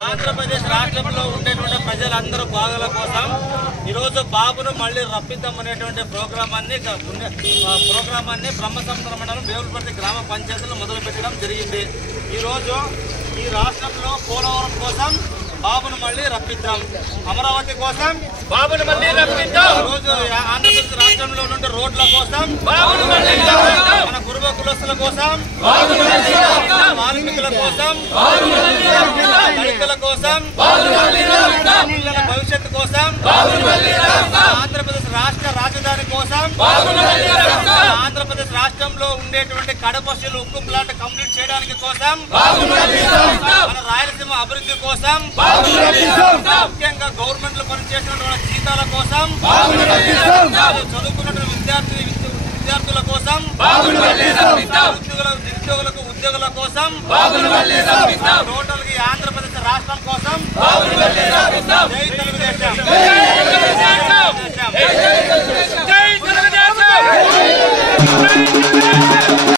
ఆంధ్రప్రదేశ్ రాష్ట్రంలో ఉండేటువంటి ప్రజలందరూ బాగల కోసం ఈరోజు బాబును మళ్ళీ రప్పిద్దామనేటువంటి ప్రోగ్రామాన్ని బ్రహ్మసముద్ర మండలం వేవులపర్తి గ్రామ పంచాయతీలో మొదలుపెట్టడం జరిగింది. ఈరోజు ఈ రాష్ట్రంలో పోలవరం కోసం బాబును మళ్ళీ రప్పిద్దాం, అమరావతి కోసం బాబును మళ్ళీ రప్పిద్దాం, రోజు ఆంధ్రప్రదేశ్ రాష్ట్రంలో నుండి రోడ్ల కోసం బాబును మళ్ళీ రప్పిద్దాం, మన గురువ కులస్తుల కోసం కార్మికుల కోసం దళితుల కోసం పిల్లల భవిష్యత్తు కోసం ఆంధ్రప్రదేశ్ రాష్ట్ర రాజధాని కోసం ఆంధ్రప్రదేశ్ రాష్ట్రంలో ఉండేటువంటి కడపశిలు ఉక్కు ప్లాంట్ కంప్లీట్ చేయడానికి కోసం మన రాయలసీమ అభివృద్ధి కోసం ముఖ్యంగా గవర్నమెంట్ లో పనిచేసినటువంటి జీతాల కోసం చదువుకున్నటువంటి విద్యార్థుల కోసం నిరుద్యోగులకు ఉద్యోగుల కోసం టోటల్ గా ఆంధ్రప్రదేశ్ రాష్ట్రం కోసం జై తెలుగుదేశం.